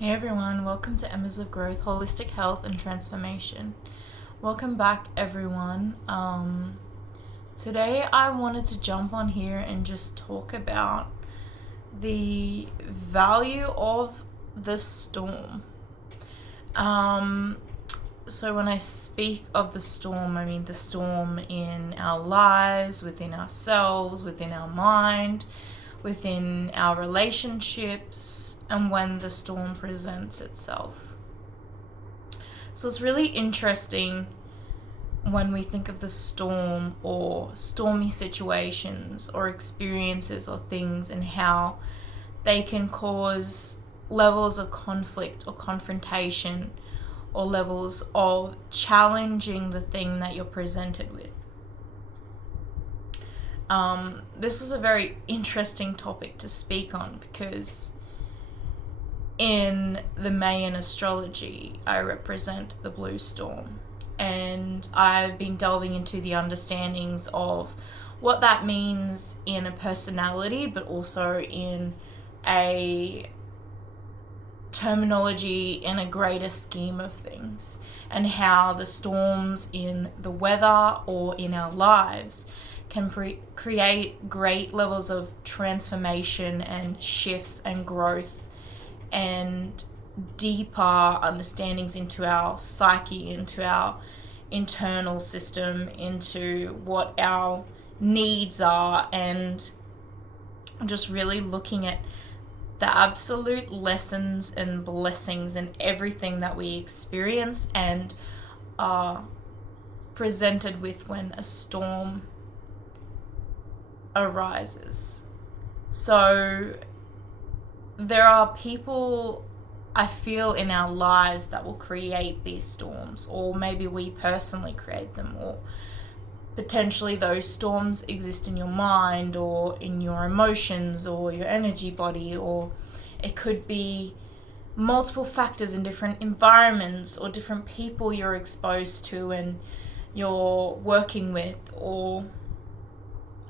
Hey everyone, welcome to Embers of Growth, Holistic Health and Transformation. Welcome back everyone. Today I wanted to jump on here and just talk about the value of the storm. So when I speak of the storm, I mean the storm in our lives, within ourselves, within our mind, within our relationships, and when the storm presents itself. So it's really interesting when we think of the storm or stormy situations or experiences or things and how they can cause levels of conflict or confrontation or levels of challenging the thing that you're presented with. This is a very interesting topic to speak on because in the Mayan astrology, I represent the blue storm, and I've been delving into the understandings of what that means in a personality, but also in a terminology in a greater scheme of things, and how the storms in the weather or in our lives can create great levels of transformation and shifts and growth and deeper understandings into our psyche, into our internal system, into what our needs are, and just really looking at the absolute lessons and blessings in everything that we experience and are presented with when a storm arises. So there are people, I feel, in our lives that will create these storms, or maybe we personally create them, or potentially those storms exist in your mind or in your emotions or your energy body, or it could be multiple factors in different environments or different people you're exposed to and you're working with, or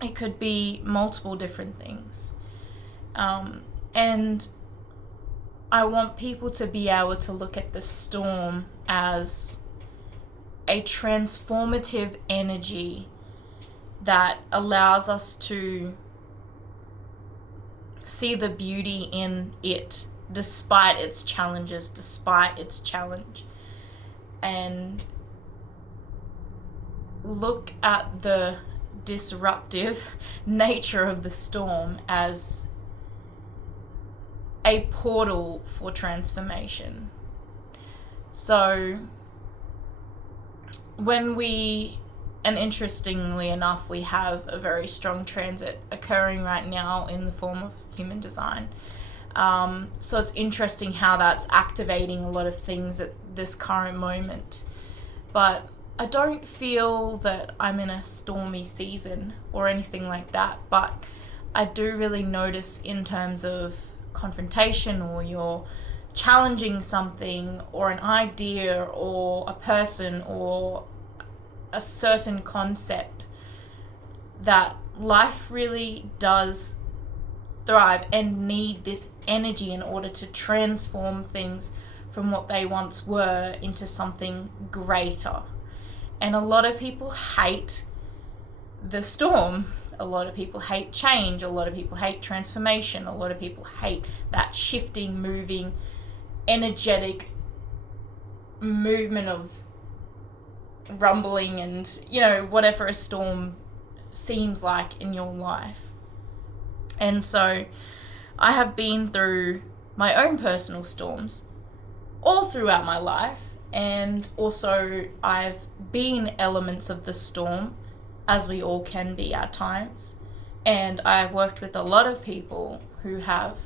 it could be multiple different things. And I want people to be able to look at the storm as a transformative energy that allows us to see the beauty in it despite its challenges, despite its challenge, and look at the disruptive nature of the storm as a portal for transformation. So and interestingly enough, we have a very strong transit occurring right now in the form of human design. So it's interesting how that's activating a lot of things at this current moment. But I don't feel that I'm in a stormy season or anything like that, but I do really notice in terms of confrontation, or you're challenging something or an idea or a person or a certain concept, that life really does thrive and need this energy in order to transform things from what they once were into something greater. And a lot of people hate the storm. A lot of people hate change. A lot of people hate transformation. A lot of people hate that shifting, moving, energetic movement of rumbling and, whatever a storm seems like in your life. And so I have been through my own personal storms all throughout my life, and also I've been elements of the storm, as we all can be at times. And I've worked with a lot of people who have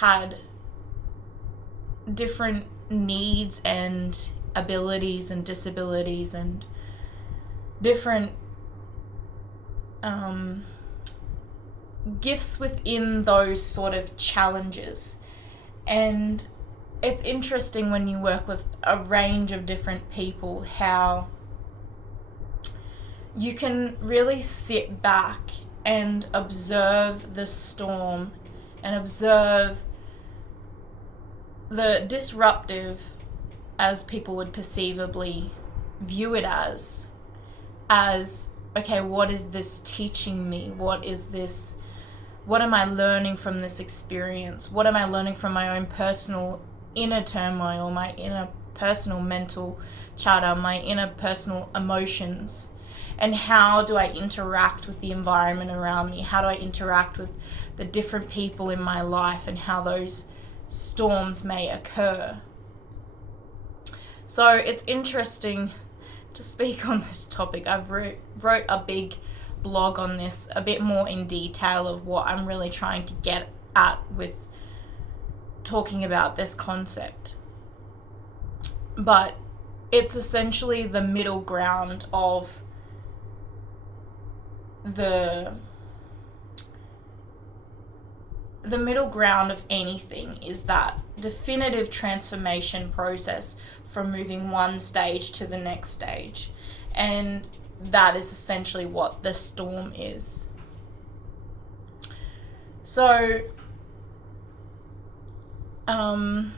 had different needs and abilities and disabilities and different gifts within those sort of challenges. And it's interesting when you work with a range of different people how you can really sit back and observe the storm and observe the disruptive, as people would perceivably view it as okay, what is this teaching me? What am I learning from this experience? What am I learning from my own personal inner turmoil, my inner personal mental chatter, my inner personal emotions? And how do I interact with the environment around me? How do I interact with the different people in my life and how those storms may occur? So it's interesting to speak on this topic. I've wrote a big blog on this, a bit more in detail of what I'm really trying to get at with talking about this concept. But it's essentially the middle ground of the middle ground of anything is that definitive transformation process from moving one stage to the next stage. And that is essentially what the storm is. So, I'm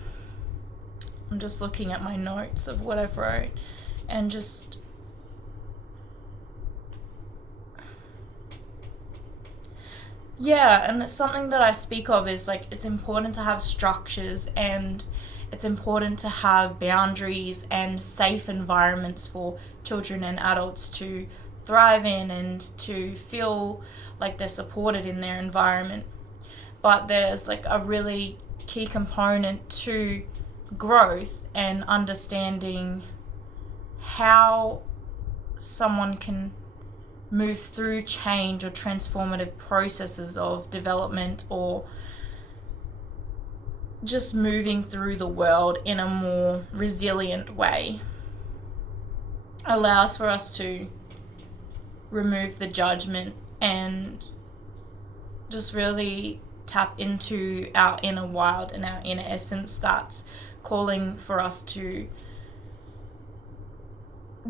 just looking at my notes of what I've wrote and just yeah, and it's something that I speak of is like it's important to have structures and it's important to have boundaries and safe environments for children and adults to thrive in and to feel like they're supported in their environment. But there's like a really key component to growth and understanding how someone can move through change or transformative processes of development or just moving through the world in a more resilient way. Allows for us to remove the judgment and just really tap into our inner wild and our inner essence that's calling for us to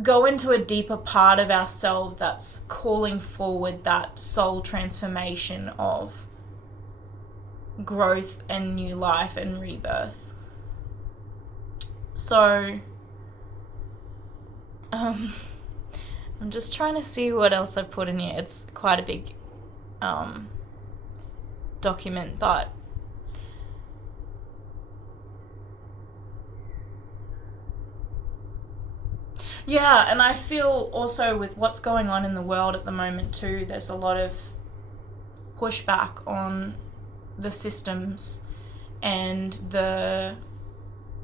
go into a deeper part of ourselves that's calling forward that soul transformation of growth and new life and rebirth. So, I'm just trying to see what else I've put in here. It's quite a big document, but yeah, and I feel also with what's going on in the world at the moment too, there's a lot of pushback on the systems and the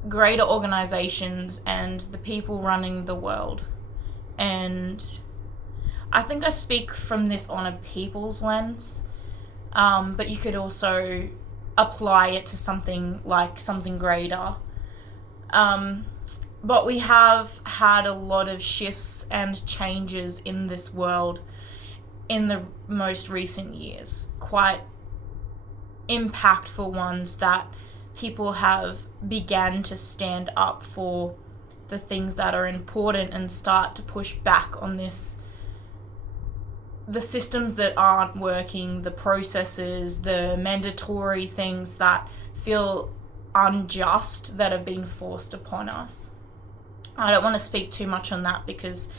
greater organizations and the people running the world. And I think I speak from this on a people's lens, but you could also apply it to something like something greater. But we have had a lot of shifts and changes in this world in the most recent years, quite impactful ones that people have began to stand up for the things that are important and start to push back on this, the systems that aren't working, the processes, the mandatory things that feel unjust that have been forced upon us. I don't want to speak too much on that because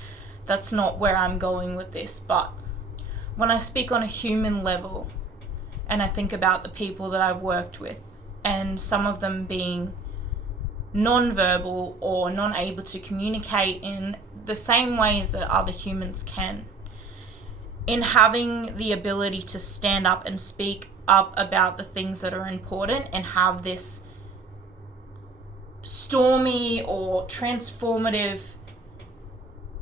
that's not where I'm going with this, but when I speak on a human level and I think about the people that I've worked with and some of them being non-verbal or non-able to communicate in the same ways that other humans can, in having the ability to stand up and speak up about the things that are important and have this stormy or transformative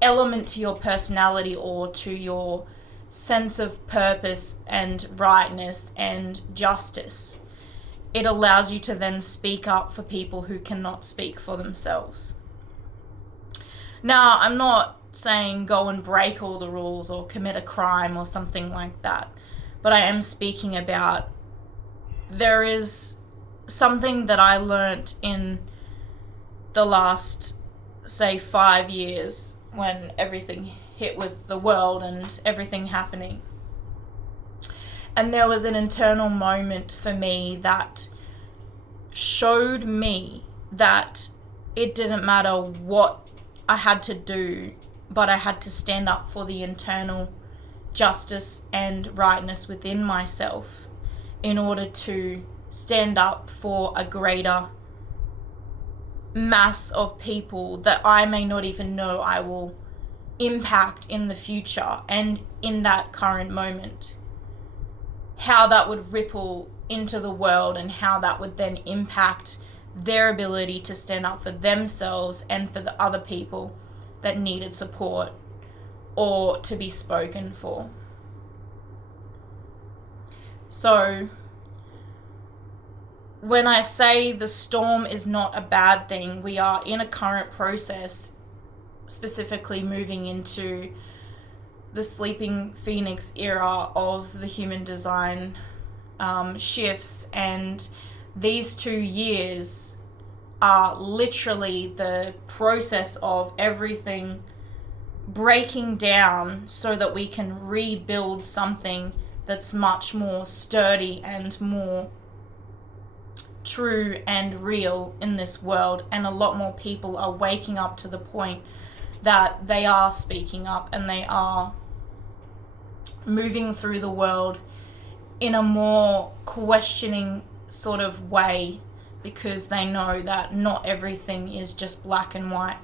element to your personality or to your sense of purpose and rightness and justice, it allows you to then speak up for people who cannot speak for themselves. Now, I'm not saying go and break all the rules or commit a crime or something like that, but I am speaking about there is something that I learnt in the last, say, 5 years when everything hit with the world and everything happening. And there was an internal moment for me that showed me that it didn't matter what I had to do, but I had to stand up for the internal justice and rightness within myself in order to stand up for a greater mass of people that I may not even know I will impact in the future and in that current moment. How that would ripple into the world and how that would then impact their ability to stand up for themselves and for the other people that needed support or to be spoken for. So when I say the storm is not a bad thing, we are in a current process, specifically moving into the Sleeping Phoenix era of the human design shifts, and these 2 years are literally the process of everything breaking down so that we can rebuild something that's much more sturdy and more true and real in this world. And a lot more people are waking up to the point that they are speaking up and they are moving through the world in a more questioning sort of way, because they know that not everything is just black and white.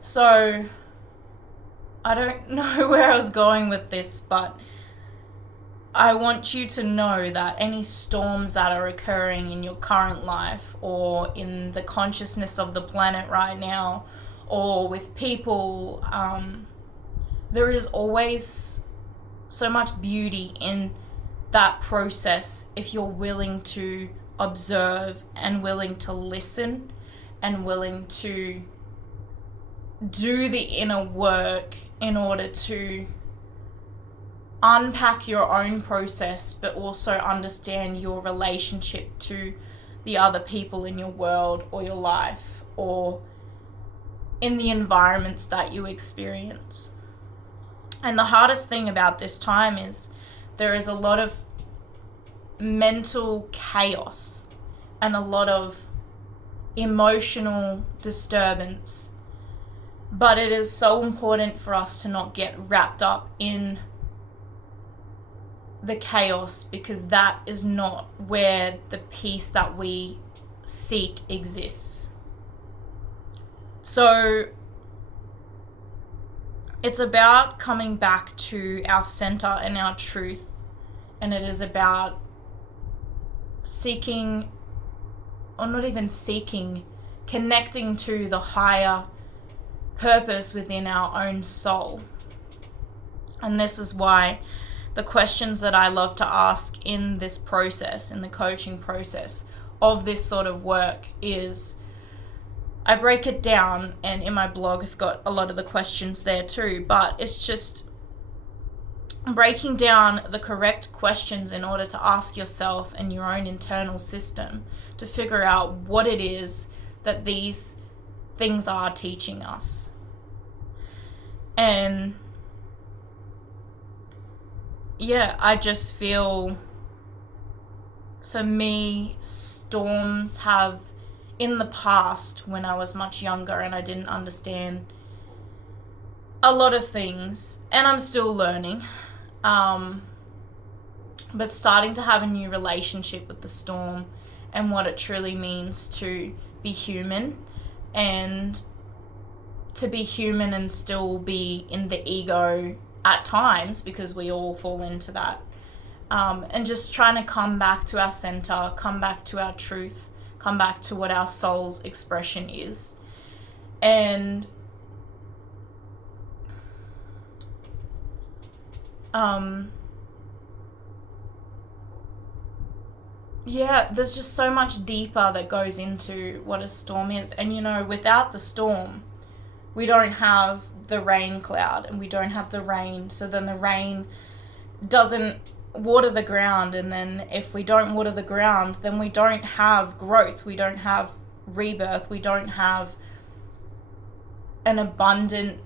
So I don't know where I was going with this, but I want you to know that any storms that are occurring in your current life or in the consciousness of the planet right now or with people, there is always so much beauty in that process if you're willing to observe and willing to listen and willing to do the inner work in order to unpack your own process, but also understand your relationship to the other people in your world or your life or in the environments that you experience. And the hardest thing about this time is there is a lot of mental chaos and a lot of emotional disturbance. But it is so important for us to not get wrapped up in the chaos, because that is not where the peace that we seek exists. So it's about coming back to our center and our truth, and it is about seeking, or not even seeking, connecting to the higher purpose within our own soul. And this is why the questions that I love to ask in this process, in the coaching process of this sort of work, is I break it down, and in my blog I've got a lot of the questions there too, but it's just breaking down the correct questions in order to ask yourself and your own internal system to figure out what it is that these things are teaching us. And yeah, I just feel, for me, storms have, in the past, when I was much younger and I didn't understand a lot of things, and I'm still learning, but starting to have a new relationship with the storm and what it truly means to be human, and to be human and still be in the ego at times, because we all fall into that, and just trying to come back to our center, come back to our truth, come back to what our soul's expression is. And yeah, there's just so much deeper that goes into what a storm is. And without the storm, we don't have the rain cloud, and we don't have the rain, so then the rain doesn't water the ground, and then if we don't water the ground, then we don't have growth, we don't have rebirth, we don't have an abundant,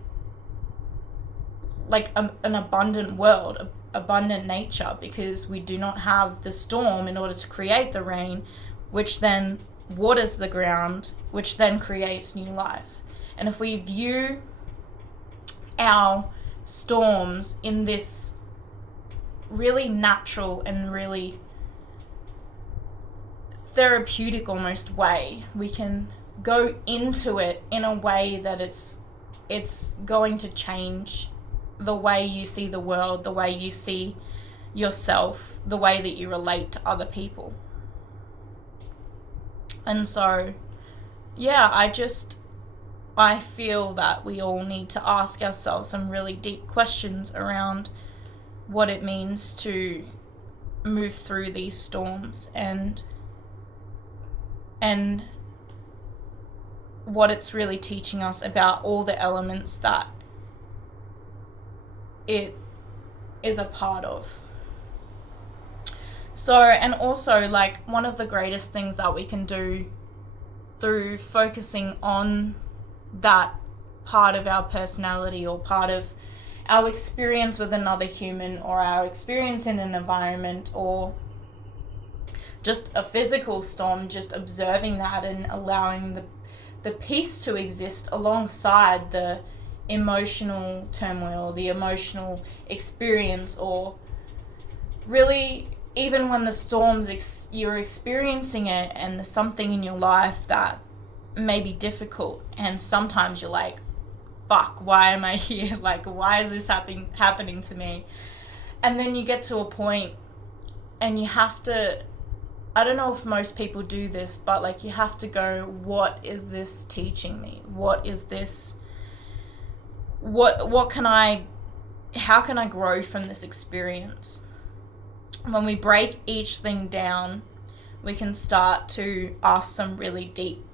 an abundant world, abundant nature, because we do not have the storm in order to create the rain, which then waters the ground, which then creates new life. And if we view our storms in this really natural and really therapeutic almost way, we can go into it in a way that it's going to change the way you see the world, the way you see yourself, the way that you relate to other people. And so, yeah, I feel that we all need to ask ourselves some really deep questions around what it means to move through these storms, and what it's really teaching us about all the elements that it is a part of. So, and also, like, one of the greatest things that we can do through focusing on that part of our personality, or part of our experience with another human, or our experience in an environment, or just a physical storm, just observing that and allowing the peace to exist alongside the emotional turmoil, the emotional experience, or really even when the storms, you're experiencing it and there's something in your life that may be difficult, and sometimes you're like, fuck, why am I here? Like, why is this happening to me? And then you get to a point and you have to, I don't know if most people do this, but like, you have to go, what is this teaching me? What is this? How can I grow from this experience? When we break each thing down, we can start to ask some really deep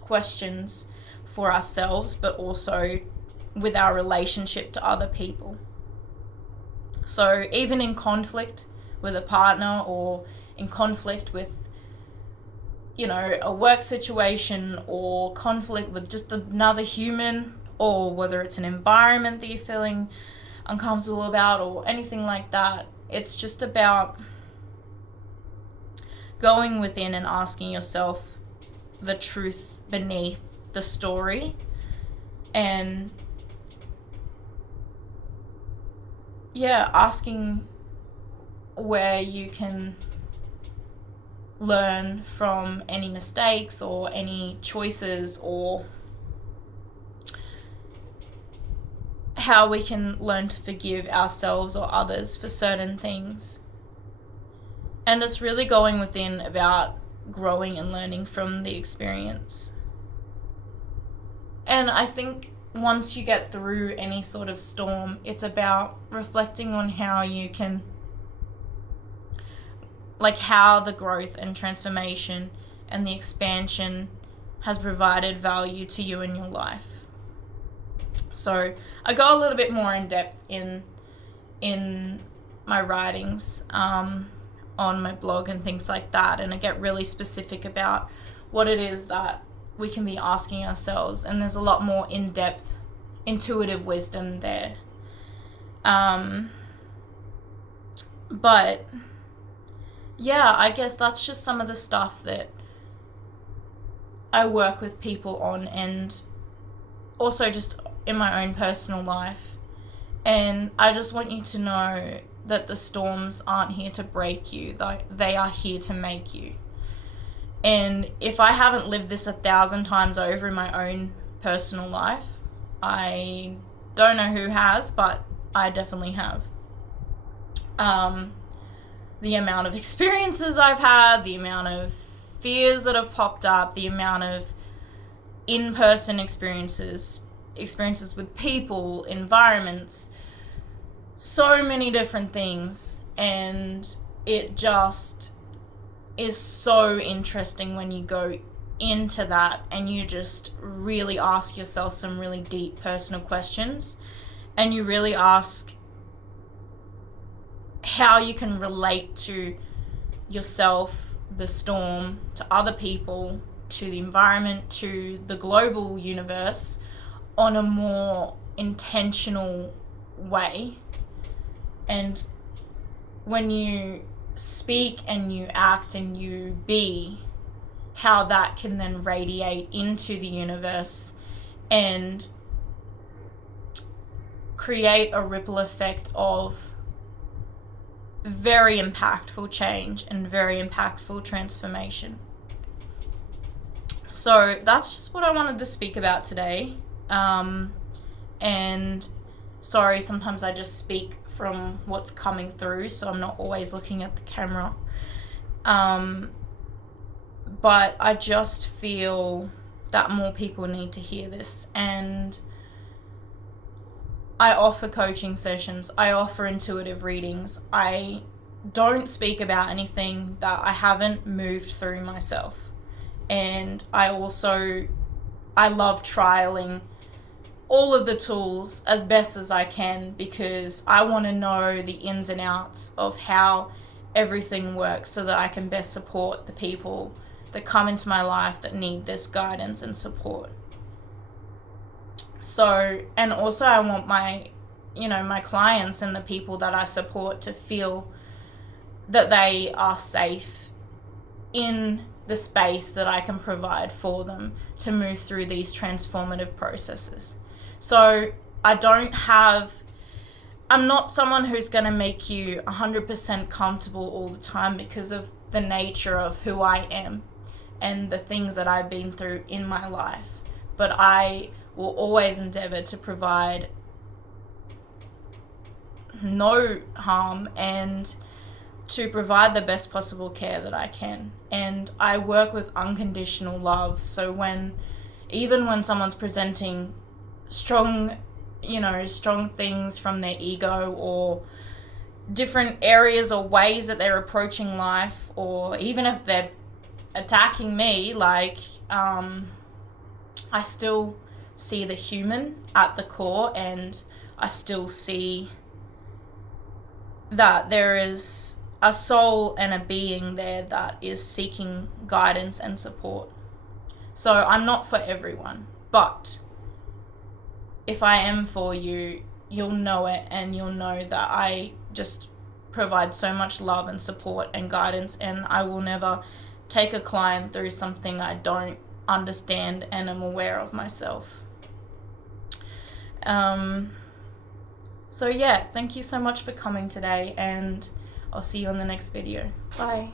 questions for ourselves, but also with our relationship to other people. So even in conflict with a partner, or in conflict with, a work situation, or conflict with just another human, or whether it's an environment that you're feeling uncomfortable about, or anything like that, it's just about going within and asking yourself the truth beneath the story, and asking where you can learn from any mistakes or any choices, or how we can learn to forgive ourselves or others for certain things. And it's really going within about growing and learning from the experience. And I think once you get through any sort of storm, it's about reflecting on how you can, like, how the growth and transformation and the expansion has provided value to you in your life. So I go a little bit more in depth in my writings on my blog and things like that, and I get really specific about what it is that we can be asking ourselves, and there's a lot more in-depth intuitive wisdom there. But yeah, I guess that's just some of the stuff that I work with people on, and also just in my own personal life. And I just want you to know that the storms aren't here to break you, they are here to make you. And if I haven't lived this 1,000 times over in my own personal life, I don't know who has, but I definitely have. The amount of experiences I've had, the amount of fears that have popped up, the amount of in-person experiences with people, environments, so many different things. And it just is so interesting when you go into that and you just really ask yourself some really deep personal questions, and you really ask how you can relate to yourself, the storm, to other people, to the environment, to the global universe on a more intentional way. And when you speak and you act and you be, how that can then radiate into the universe and create a ripple effect of very impactful change and very impactful transformation. So that's just what I wanted to speak about today. And sorry, sometimes I just speak from what's coming through, so I'm not always looking at the camera. But I just feel that more people need to hear this. And I offer coaching sessions. I offer intuitive readings. I don't speak about anything that I haven't moved through myself. And I love trialing all of the tools as best as I can, because I want to know the ins and outs of how everything works so that I can best support the people that come into my life that need this guidance and support. So, and also I want my clients and the people that I support to feel that they are safe in the space that I can provide for them to move through these transformative processes. So I'm not someone who's going to make you 100% comfortable all the time, because of the nature of who I am and the things that I've been through in my life. But I will always endeavor to provide no harm and to provide the best possible care that I can. And I work with unconditional love. So even when someone's presenting strong things from their ego, or different areas or ways that they're approaching life, or even if they're attacking me, I still see the human at the core, and I still see that there is a soul and a being there that is seeking guidance and support. So I'm not for everyone, but if I am for you, you'll know it, and you'll know that I just provide so much love and support and guidance, and I will never take a client through something I don't understand and am aware of myself. So yeah, thank you so much for coming today, and I'll see you in the next video. Bye.